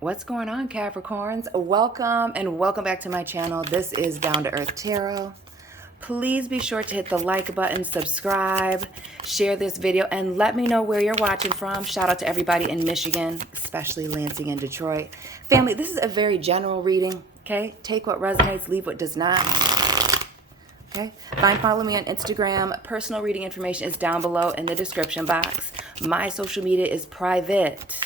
What's going on, Capricorns? Welcome and welcome back to my channel. This is Down to Earth Tarot. Please be sure to hit the like button, subscribe, share this video, and let me know where you're watching from. Shout out to everybody in Michigan, especially Lansing and Detroit. Family, this is a very general reading, okay? Take what resonates, leave what does not. Okay, follow me on Instagram. Personal reading information is down below in the description box. My social media is private.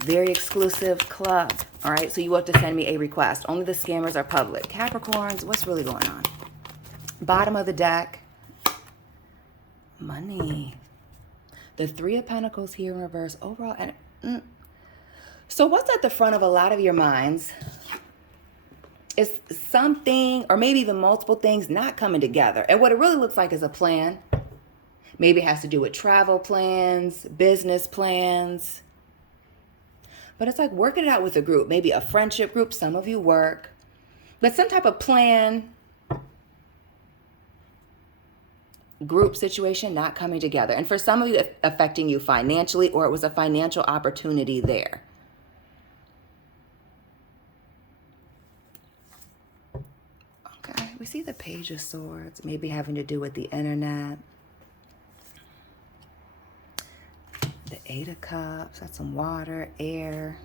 Very exclusive club. All right, so you will have to send me a request. Only the scammers are public. Capricorns, what's really going on? Bottom of the deck. Money. The Three of Pentacles here in reverse. Overall, and so what's at the front of a lot of your minds is something, or maybe even multiple things, not coming together. And what it really looks like is a plan. Maybe it has to do with travel plans, business plans. But it's like working it out with a group, maybe a friendship group. Some of you work, but some type of plan, group situation not coming together. And for some of you, affecting you financially, or it was a financial opportunity there. Okay, we see the Page of Swords, maybe having to do with the internet. The Eight of Cups, that's some water, air,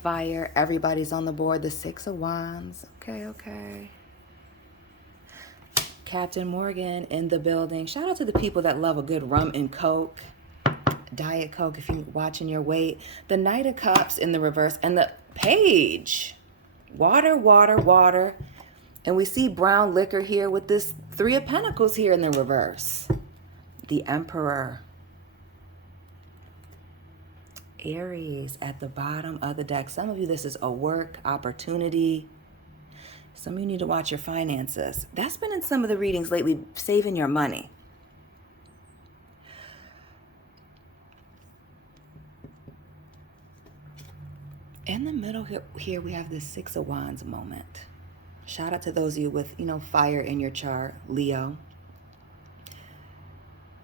fire. Everybody's on the board. The Six of Wands. Okay. Captain Morgan in the building. Shout out to the people that love a good rum and Coke. Diet Coke if you're watching your weight. The Knight of Cups in the reverse. And the Page. Water. And we see brown liquor here with this Three of Pentacles here in the reverse. The Emperor. Aries at the bottom of the deck. Some of you, this is a work opportunity. Some of you need to watch your finances. That's been in some of the readings lately, saving your money. In the middle here we have the Six of Wands moment. Shout out to those of you with, fire in your chart, Leo.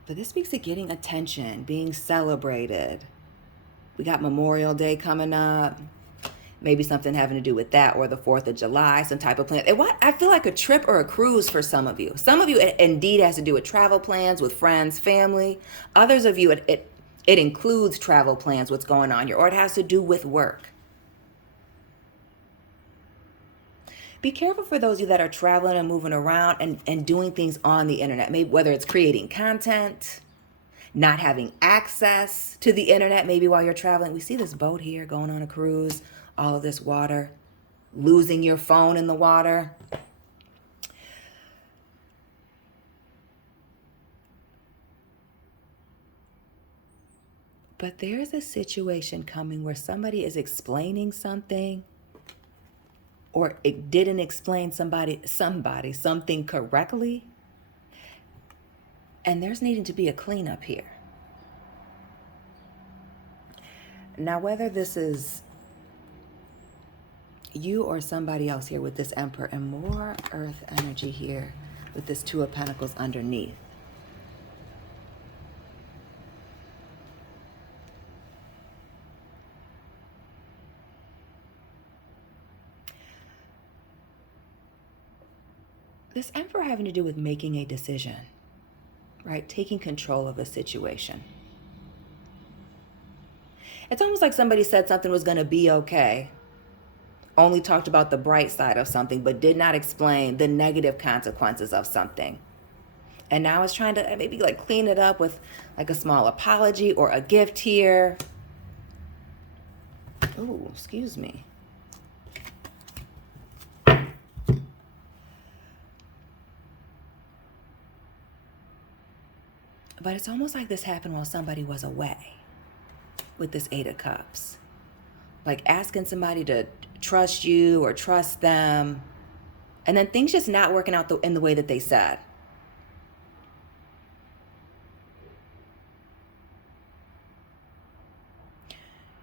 But this speaks to getting attention, being celebrated. We got Memorial Day coming up. Maybe something having to do with that, or the 4th of July, some type of plan. I feel like a trip or a cruise for some of you. Some of you, it indeed has to do with travel plans with friends, family. Others of you, it includes travel plans, what's going on here, or it has to do with work. Be careful for those of you that are traveling and moving around and doing things on the internet. Maybe whether it's creating content, not having access to the internet, maybe while you're traveling. We see this boat here going on a cruise, all of this water, losing your phone in the water. But there's a situation coming where somebody is explaining something, or it didn't explain something correctly. And there's needing to be a cleanup here. Now, whether this is you or somebody else here with this Emperor, and more earth energy here with this Two of Pentacles underneath. This Emperor having to do with making a decision. Right? Taking control of a situation. It's almost like somebody said something was going to be okay. Only talked about the bright side of something, but did not explain the negative consequences of something. And now it's trying to maybe clean it up with a small apology or a gift here. Oh, excuse me. But it's almost like this happened while somebody was away with this Eight of Cups. Like asking somebody to trust you or trust them, and then things just not working out in the way that they said.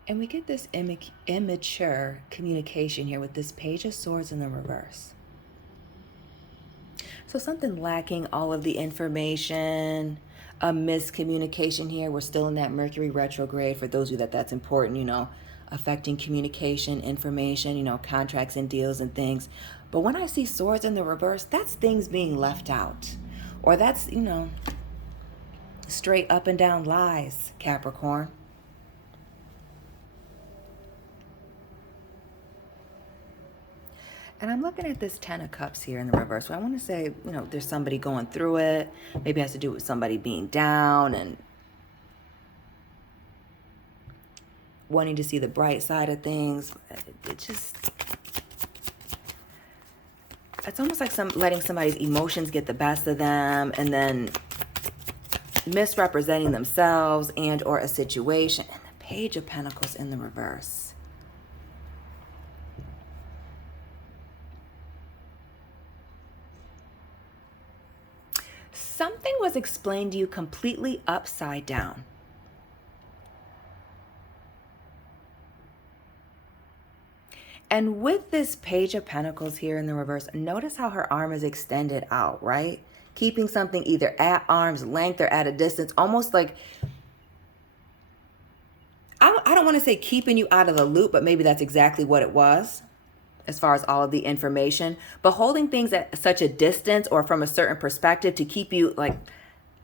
And we get this immature communication here with this Page of Swords in the reverse. So something lacking all of the information, a miscommunication here. We're still in that Mercury retrograde. For those of you that's important, you know, affecting communication, information, you know, contracts and deals and things. But when I see swords in the reverse, that's things being left out. Or that's, you know, straight up and down lies, Capricorn. And I'm looking at this Ten of Cups here in the reverse. So I want to say, you know, there's somebody going through it. Maybe it has to do with somebody being down and wanting to see the bright side of things. It's almost like letting somebody's emotions get the best of them and then misrepresenting themselves and or a situation. And the Page of Pentacles in the reverse. Something was explained to you completely upside down. And with this Page of Pentacles here in the reverse, notice how her arm is extended out, right? Keeping something either at arm's length or at a distance, almost like, I don't want to say keeping you out of the loop, but maybe that's exactly what it was as far as all of the information. But holding things at such a distance or from a certain perspective to keep you like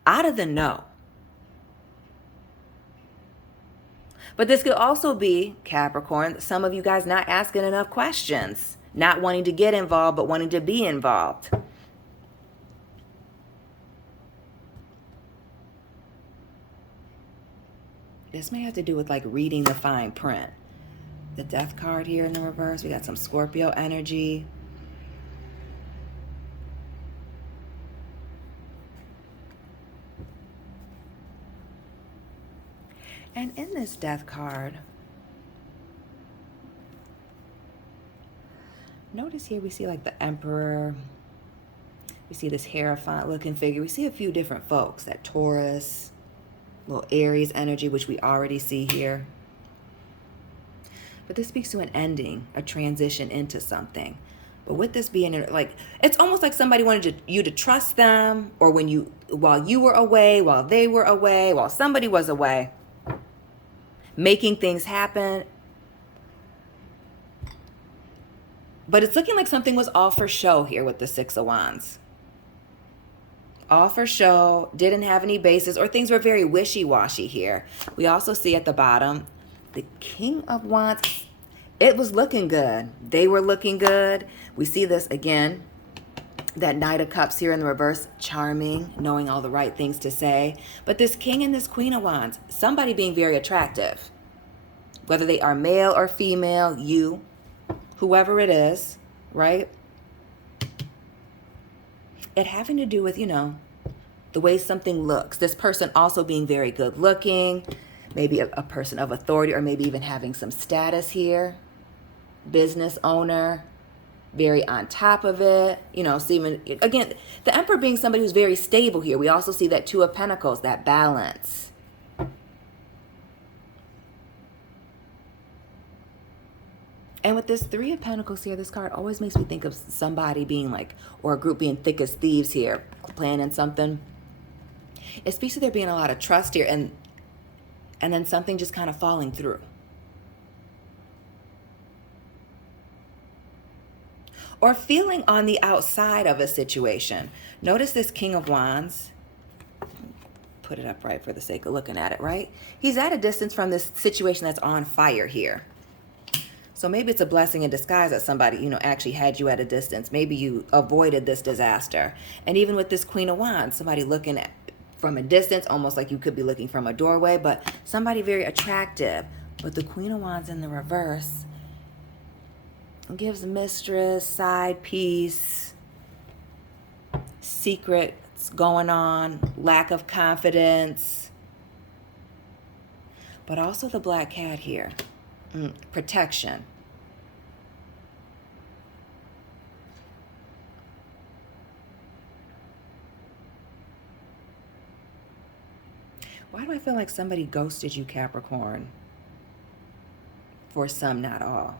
out of the know. But this could also be, Capricorn, some of you guys not asking enough questions, not wanting to get involved, but wanting to be involved. This may have to do with like reading the fine print. The Death card here in the reverse. We got some Scorpio energy. And in this Death card, notice here we see like the Emperor. We see this Hierophant looking figure. We see a few different folks. That Taurus, little Aries energy, which we already see here. But this speaks to an ending, a transition into something. But with this being like, it's almost like somebody wanted you to trust them, or while you were away, while they were away, while somebody was away, making things happen. But it's looking like something was all for show here with the Six of Wands. All for show, didn't have any basis, or things were very wishy-washy here. We also see at the bottom, the King of Wands. It was looking good. They were looking good. We see this again, that Knight of Cups here in the reverse, charming, knowing all the right things to say. But this King and this Queen of Wands, somebody being very attractive. Whether they are male or female, you, whoever it is, right? It having to do with, you know, the way something looks. This person also being very good looking, maybe a person of authority, or maybe even having some status here. Business owner, very on top of it, you know, seeming, again, the Emperor being somebody who's very stable here. We also see that Two of Pentacles, that balance. And with this Three of Pentacles here, this card always makes me think of somebody being like, or a group being thick as thieves here, planning something. It speaks to there being a lot of trust here, and then something just kind of falling through. Or feeling on the outside of a situation. Notice this King of Wands. Put it up right for the sake of looking at it, right? He's at a distance from this situation that's on fire here. So maybe it's a blessing in disguise that somebody, you know, actually had you at a distance. Maybe you avoided this disaster. And even with this Queen of Wands, somebody looking at from a distance, almost like you could be looking from a doorway, but somebody very attractive. But the Queen of Wands in the reverse gives mistress, side piece, secrets going on, lack of confidence. But also the Black Cat here, protection. Why do I feel like somebody ghosted you, Capricorn? For some, not all.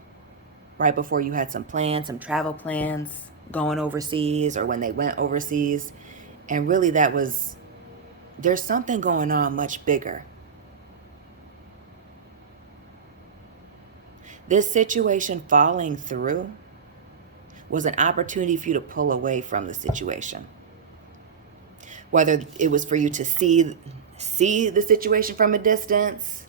Right before you had some plans, some travel plans, going overseas, or when they went overseas. And really that was There's something going on much bigger. This situation falling through was an opportunity for you to pull away from the situation. Whether it was for you to see the situation from a distance,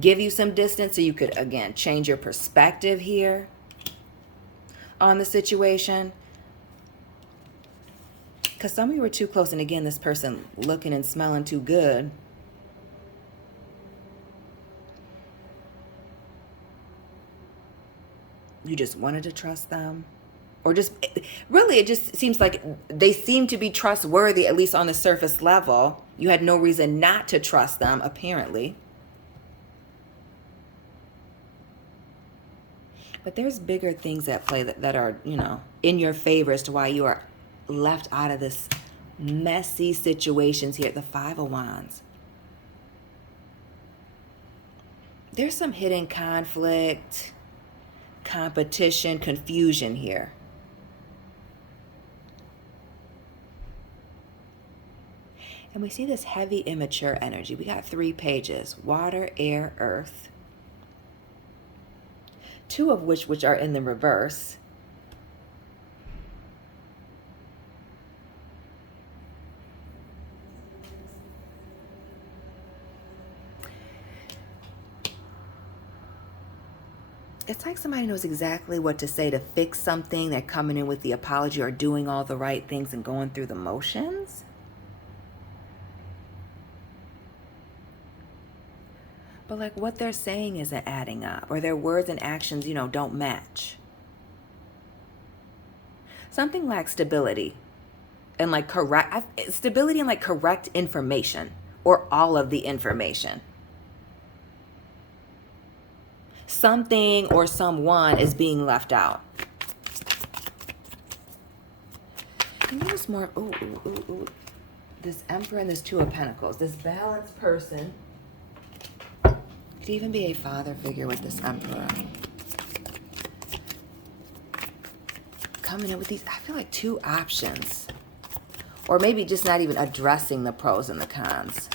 give you some distance so you could, again, change your perspective here on the situation. Because some of you were too close, and again, this person looking and smelling too good. You just wanted to trust them. Or just, really, it just seems like they seem to be trustworthy, at least on the surface level. You had no reason not to trust them, apparently. But there's bigger things at play that are, you know, in your favor as to why you are left out of this messy situations here. The Five of Wands. There's some hidden conflict, competition, confusion here. And we see this heavy, immature energy. We got 3 pages: water, air, earth. 2 of which are in the reverse. It's like somebody knows exactly what to say to fix something. They're coming in with the apology or doing all the right things and going through the motions. But like what they're saying isn't adding up, or their words and actions, you know, don't match. Something lacks stability and like stability and like correct information, or all of the information. Something or someone is being left out. And there's more, this Emperor and this 2 of Pentacles, this balanced person. Could even be a father figure with this Emperor. Coming in with these, I feel like 2 options. Or maybe just not even addressing the pros and the cons.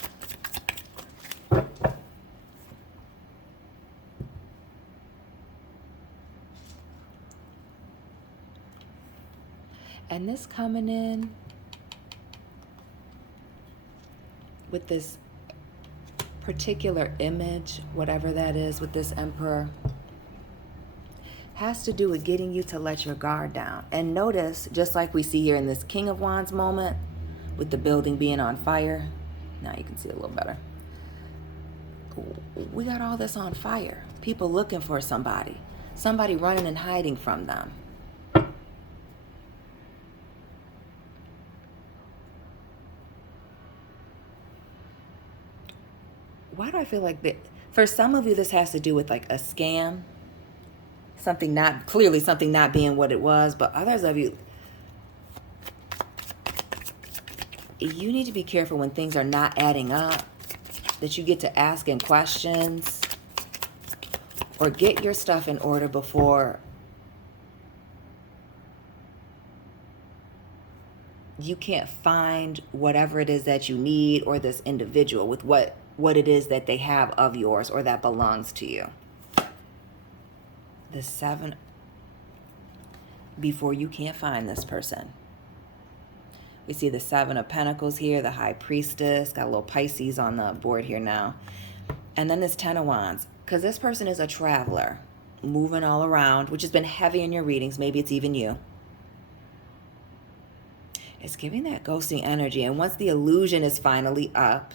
And this coming in with this particular image, whatever that is with this Emperor, has to do with getting you to let your guard down. And notice, just like we see here in this King of Wands moment, with the building being on fire, now you can see it a little better. We got all this on fire. People looking for somebody running and hiding from them. Why do I feel like that? For some of you, this has to do with like a scam. Something not being what it was. But others of you, you need to be careful when things are not adding up, that you get to asking questions or get your stuff in order before you can't find whatever it is that you need, or this individual with what it is that they have of yours or that belongs to you. The 7, before you can't find this person. We see the 7 of Pentacles here, the High Priestess, got a little Pisces on the board here now. And then this 10 of Wands, because this person is a traveler, moving all around, which has been heavy in your readings. Maybe it's even you. It's giving that ghosting energy. And once the illusion is finally up,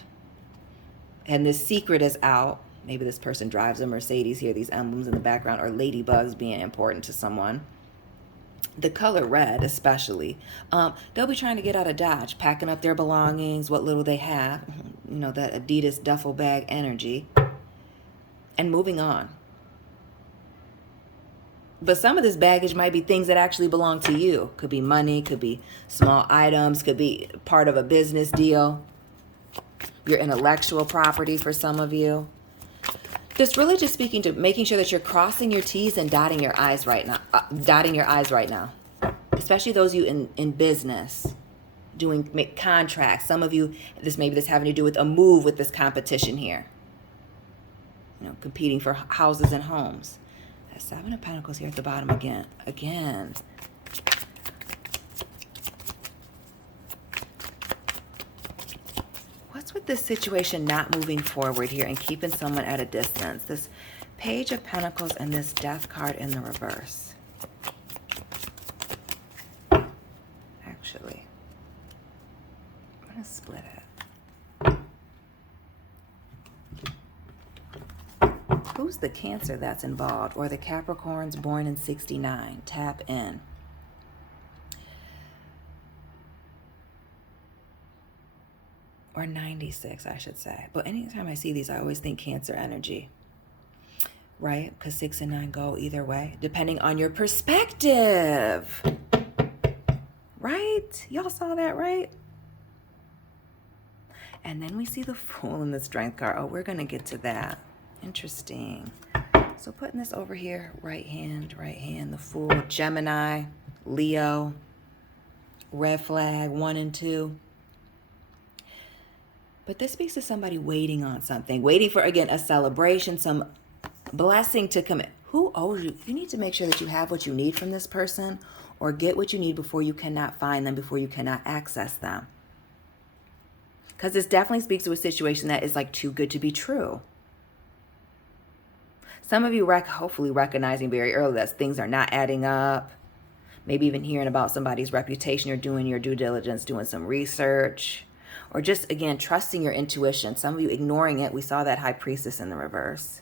and this secret is out, maybe this person drives a Mercedes here, these emblems in the background, or ladybugs being important to someone. The color red especially. They'll be trying to get out of Dodge, packing up their belongings, what little they have, you know, that Adidas duffel bag energy, and moving on. But some of this baggage might be things that actually belong to you. Could be money, could be small items, could be part of a business deal. Your intellectual property for some of you. Just speaking to making sure that you're crossing your T's and dotting your I's right now. Especially those of you in business. doing contracts. Some of you, maybe this having to do with a move with this competition here. You know, competing for houses and homes. That Seven of Pentacles here at the bottom again. What's with this situation not moving forward here and keeping someone at a distance? This Page of Pentacles and this Death card in the reverse. Actually, I'm going to split it. Who's the Cancer that's involved, or the Capricorns born in 69? Tap in. Or 96, I should say. But anytime I see these, I always think Cancer energy. Right? Because 6 and 9 go either way, depending on your perspective. Right? Y'all saw that, right? And then we see the Fool and the Strength card. Oh, we're going to get to that. Interesting. So putting this over here, right hand, the Fool, Gemini, Leo, red flag, 1 and 2. But this speaks to somebody waiting on something, waiting for, again, a celebration, some blessing to come in. Who owes you? You need to make sure that you have what you need from this person, or get what you need before you cannot find them, before you cannot access them. Because this definitely speaks to a situation that is like too good to be true. Some of you hopefully recognizing very early that things are not adding up. Maybe even hearing about somebody's reputation, or doing your due diligence, doing some research, or just, again, trusting your intuition. Some of you ignoring it. We saw that High Priestess in the reverse.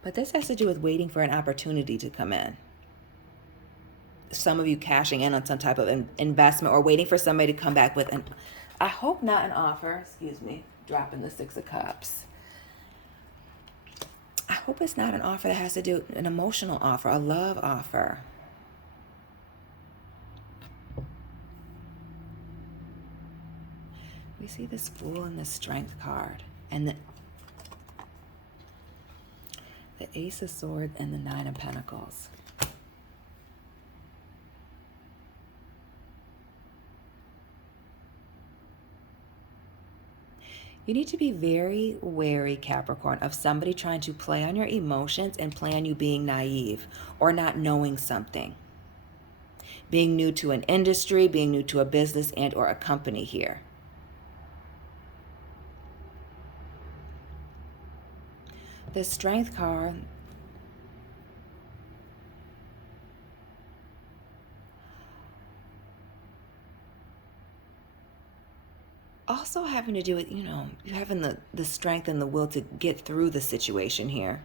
But this has to do with waiting for an opportunity to come in. Some of you cashing in on some type of investment, or waiting for somebody to come back with an, I hope not an offer, dropping the 6 of Cups. I hope it's not an offer that has to do with an emotional offer, a love offer. We see this Fool and the Strength card, and the Ace of Swords and the 9 of Pentacles. You need to be very wary, Capricorn, of somebody trying to play on your emotions and play on you being naive or not knowing something. Being new to an industry, being new to a business and or a company here. The Strength card also having to do with, you having the strength and the will to get through the situation here.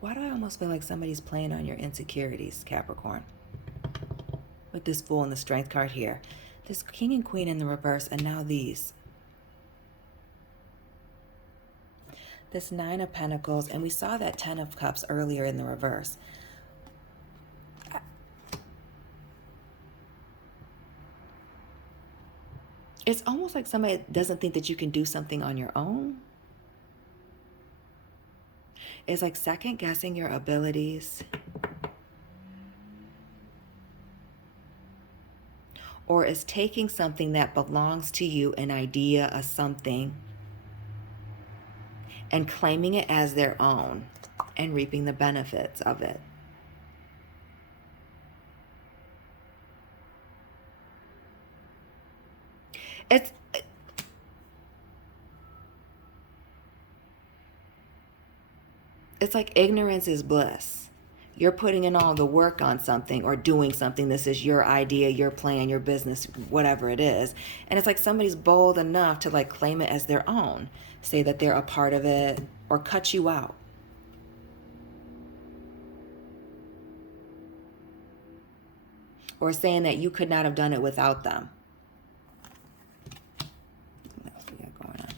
Why do I almost feel like somebody's playing on your insecurities, Capricorn? With this Fool and the Strength card here. This King and Queen in the reverse, and now these. This 9 of Pentacles, and we saw that 10 of Cups earlier in the reverse. It's almost like somebody doesn't think that you can do something on your own. It's like second guessing your abilities. Or is taking something that belongs to you, an idea, a something, and claiming it as their own and reaping the benefits of it. It's like ignorance is bliss. You're putting in all the work on something or doing something. This is your idea, your plan, your business, whatever it is. And it's like somebody's bold enough to like claim it as their own. Say that they're a part of it or cut you out. Or saying that you could not have done it without them. What else we got going on?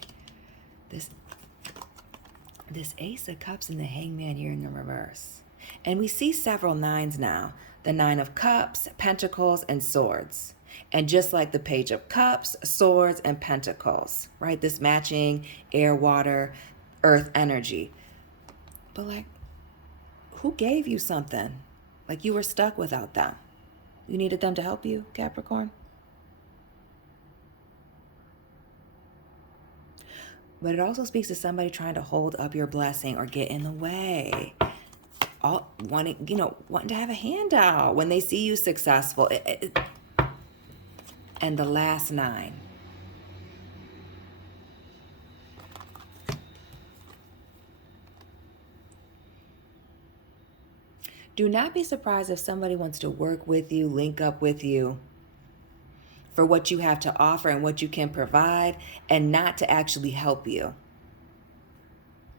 This Ace of Cups and the Hangman here in the reverse. And we see several 9s now. The 9 of Cups, Pentacles, and Swords. And just like the Page of Cups, Swords, and Pentacles, right? This matching air, water, earth energy. But like, who gave you something? Like you were stuck without them. You needed them to help you, Capricorn? But it also speaks to somebody trying to hold up your blessing or get in the way. All wanting to have a handout when they see you successful. And the last 9. Do not be surprised if somebody wants to work with you, link up with you for what you have to offer and what you can provide, and not to actually help you.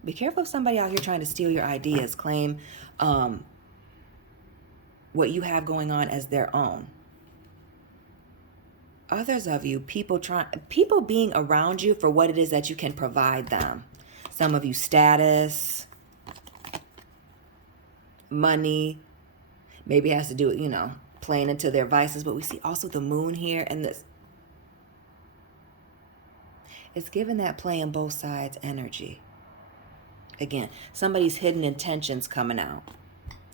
Be careful of somebody out here trying to steal your ideas, claim what you have going on as their own. Others of you, people being around you for what it is that you can provide them. Some of you, status, money, maybe it has to do with, playing into their vices. But we see also the moon here, and this, it's given that playing both sides energy. Again, somebody's hidden intentions coming out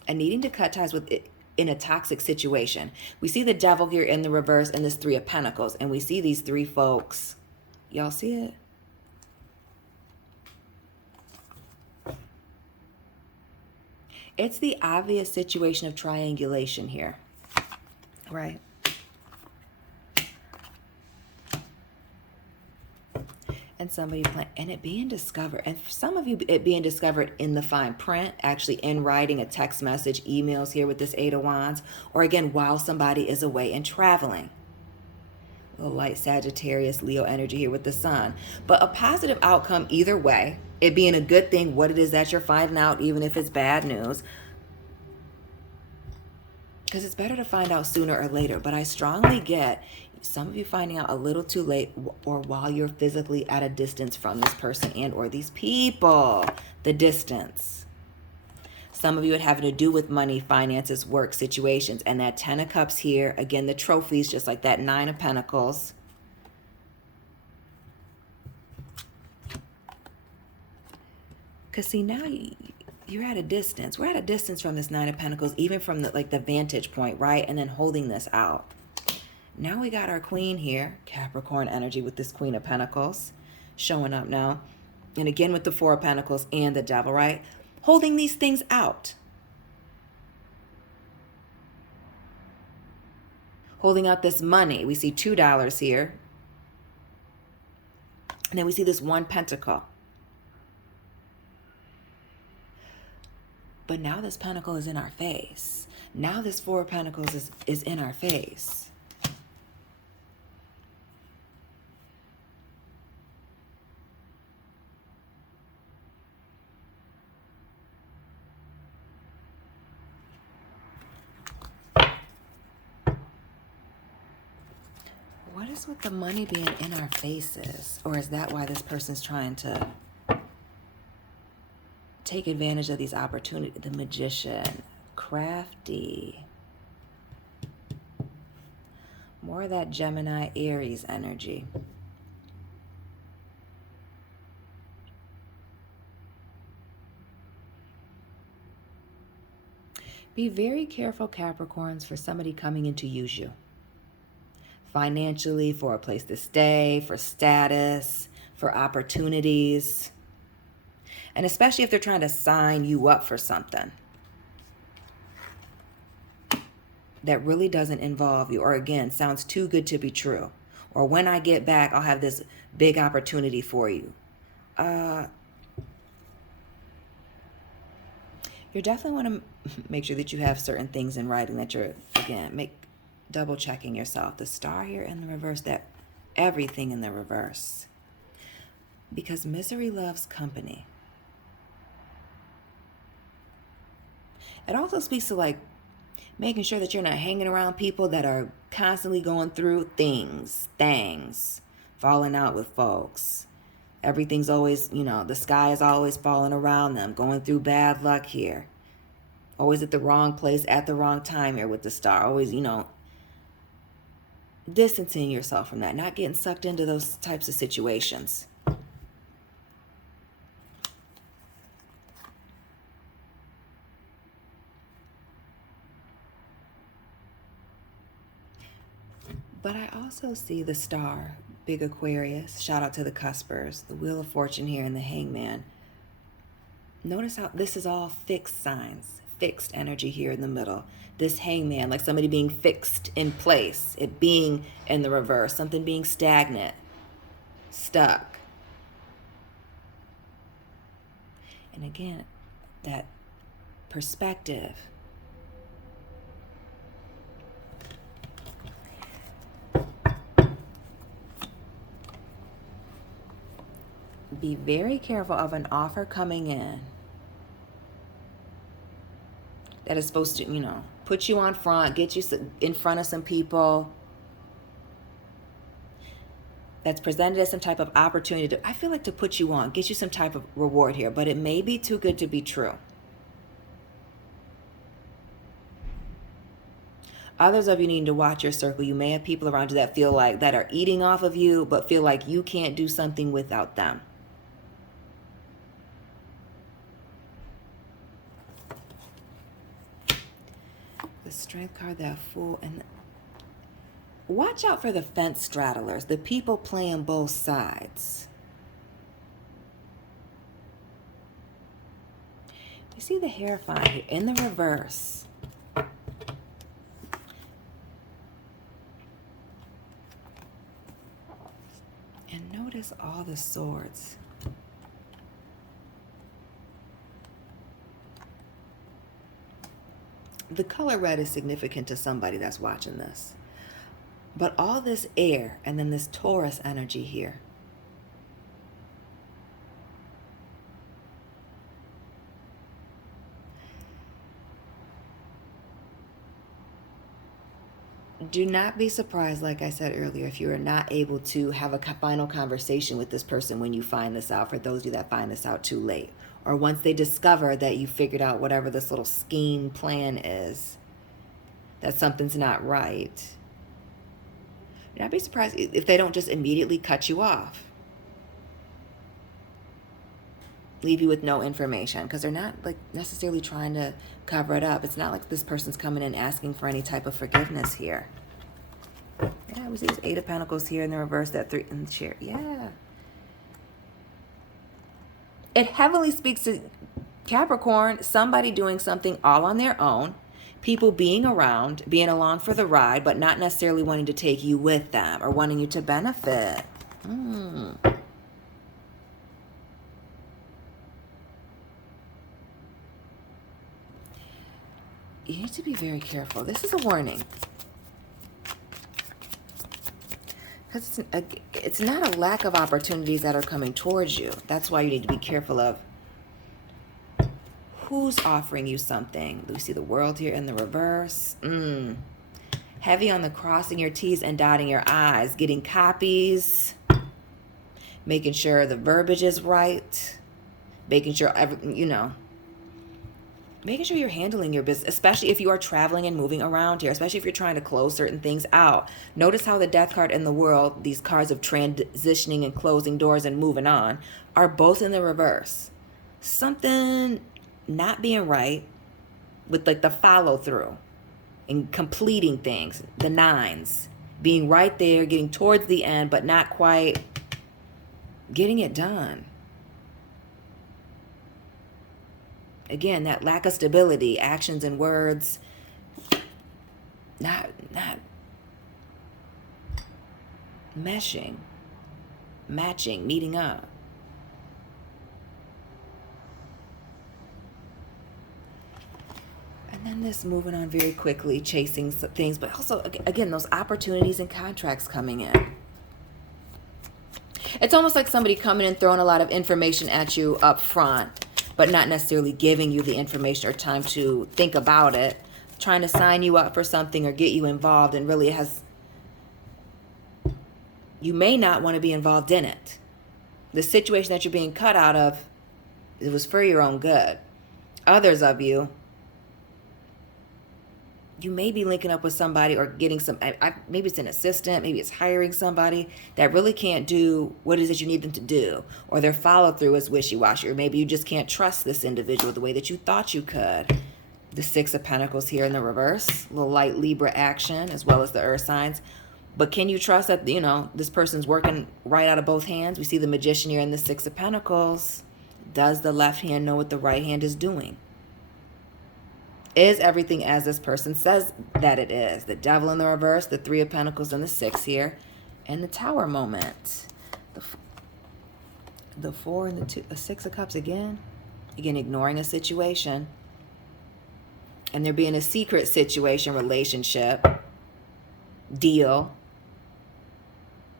and needing to cut ties with it in a toxic situation. We see the devil here in the reverse and this 3 of Pentacles, and we see these 3 folks. Y'all see it? It's the obvious situation of triangulation here, right? And somebody and it being discovered, and for some of you, it being discovered in the fine print, actually in writing, a text message, emails here with this 8 of Wands, or again, while somebody is away and traveling. A little light Sagittarius, Leo energy here with the sun. But a positive outcome either way, it being a good thing, what it is that you're finding out, even if it's bad news. Because it's better to find out sooner or later. But I strongly get some of you finding out a little too late, or while you're physically at a distance from this person and or these people. The distance. Some of you it having to do with money, finances, work situations. And that 10 of Cups here. Again, the trophies, just like that 9 of Pentacles. Because see, now you're at a distance. We're at a distance from this 9 of Pentacles, even from the vantage point, right? And then holding this out. Now we got our queen here, Capricorn energy with this Queen of Pentacles showing up now. And again with the 4 of Pentacles and the devil, right? Holding these things out. Holding out this money. We see $2 here. And then we see this 1 pentacle. But now this pentacle is in our face. Now this 4 of Pentacles is in our face. What is with the money being in our faces? Or is that why this person's trying to take advantage of these opportunities? The Magician, crafty. More of that Gemini, Aries energy. Be very careful, Capricorns, for somebody coming in to use you. Financially, for a place to stay, for status, for opportunities. And especially if they're trying to sign you up for something that really doesn't involve you, or again, sounds too good to be true. Or when I get back, I'll have this big opportunity for you. You definitely want to make sure that you have certain things in writing that you're, again, double checking yourself. The star here in the reverse, that everything in the reverse. Because misery loves company. It also speaks to making sure that you're not hanging around people that are constantly going through things, falling out with folks. Everything's always, the sky is always falling around them, going through bad luck here. Always at the wrong place at the wrong time here with the star. Always, distancing yourself from that, not getting sucked into those types of situations. But I also see the star, big Aquarius. Shout out to the cuspers. The Wheel of Fortune here and the Hangman. Notice how this is all fixed signs, fixed energy here in the middle. This Hangman, like somebody being fixed in place, it being in the reverse, something being stagnant, stuck. And again, that perspective. Be very careful of an offer coming in that is supposed to, put you on front, get you in front of some people, that's presented as some type of opportunity to, I feel like, to put you on, get you some type of reward here, but it may be too good to be true. Others of you need to watch your circle. You may have people around you that feel like, that are eating off of you, but feel like you can't do something without them. The Strength card, that Fool, and watch out for the fence straddlers, the people playing both sides. You see the Hierophant here in the reverse. And notice all the swords. The color red is significant to somebody that's watching this. But all this air and then this Taurus energy here. Do not be surprised, like I said earlier, if you are not able to have a final conversation with this person when you find this out, for those of you that find this out too late. Or once they discover that you figured out whatever this little scheme plan is, that something's not right. Do not be surprised if they don't just immediately cut you off. Leave you with no information, because they're not like necessarily trying to cover it up. It's not like this person's coming in asking for any type of forgiveness here. Yeah, we see this Eight of Pentacles here in the reverse, that Three in the chair. Yeah. It heavily speaks to Capricorn, somebody doing something all on their own, people being around, being along for the ride, but not necessarily wanting to take you with them or wanting you to benefit. You need to be very careful. This is a warning. Because it's not a lack of opportunities that are coming towards you. That's why you need to be careful of who's offering you something. We see the World here in the reverse. Heavy on the crossing your T's and dotting your I's. Getting copies. Making sure the verbiage is right. Making sure, making sure you're handling your business, especially if you are traveling and moving around here, especially if you're trying to close certain things out. Notice how the Death card and the World, these cards of transitioning and closing doors and moving on, are both in the reverse. Something not being right with like the follow through and completing things. The Nines being right there, getting towards the end, but not quite getting it done. Again, that lack of stability, actions and words, not meshing, matching, meeting up. And then this moving on very quickly, chasing some things, but also, again, those opportunities and contracts coming in. It's almost like somebody coming and throwing a lot of information at you up front, but not necessarily giving you the information or time to think about it, trying to sign you up for something or get you involved, and really you may not want to be involved in it. The situation that you're being cut out of, it was for your own good. Others of you, you may be linking up with somebody or getting maybe it's an assistant, maybe it's hiring somebody that really can't do what it is that you need them to do, or their follow through is wishy-washy, or maybe you just can't trust this individual the way that you thought you could. The Six of Pentacles here in the reverse, a little light Libra action, as well as the Earth signs. But can you trust that, you know, this person's working right out of both hands? We see the Magician here in the Six of Pentacles. Does the left hand know what the right hand is doing? Is everything as this person says that it is? The Devil in the reverse, the Three of Pentacles and the Six here, and the Tower moment. The Four and the Six of Cups again. Again, ignoring a situation. And there being a secret situation, relationship, deal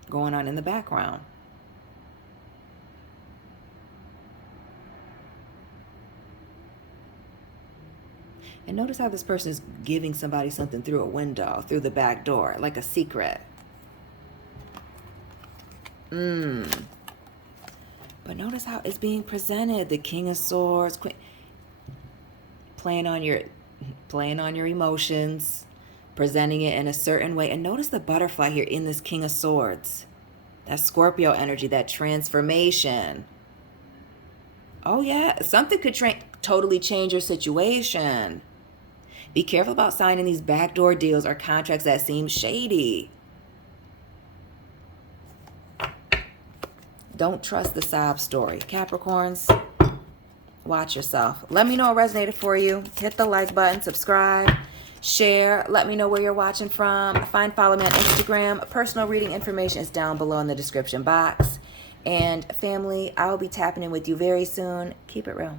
going on in the background. And notice how this person is giving somebody something through a window, through the back door, like a secret. But notice how it's being presented. The King of Swords, Queen, playing on your emotions, presenting it in a certain way. And notice the butterfly here in this King of Swords. That Scorpio energy, that transformation. Oh yeah, something could totally change your situation. Be careful about signing these backdoor deals or contracts that seem shady. Don't trust the sob story. Capricorns, watch yourself. Let me know what resonated for you. Hit the like button, subscribe, share. Let me know where you're watching from. Follow me on Instagram. Personal reading information is down below in the description box. And family, I will be tapping in with you very soon. Keep it real.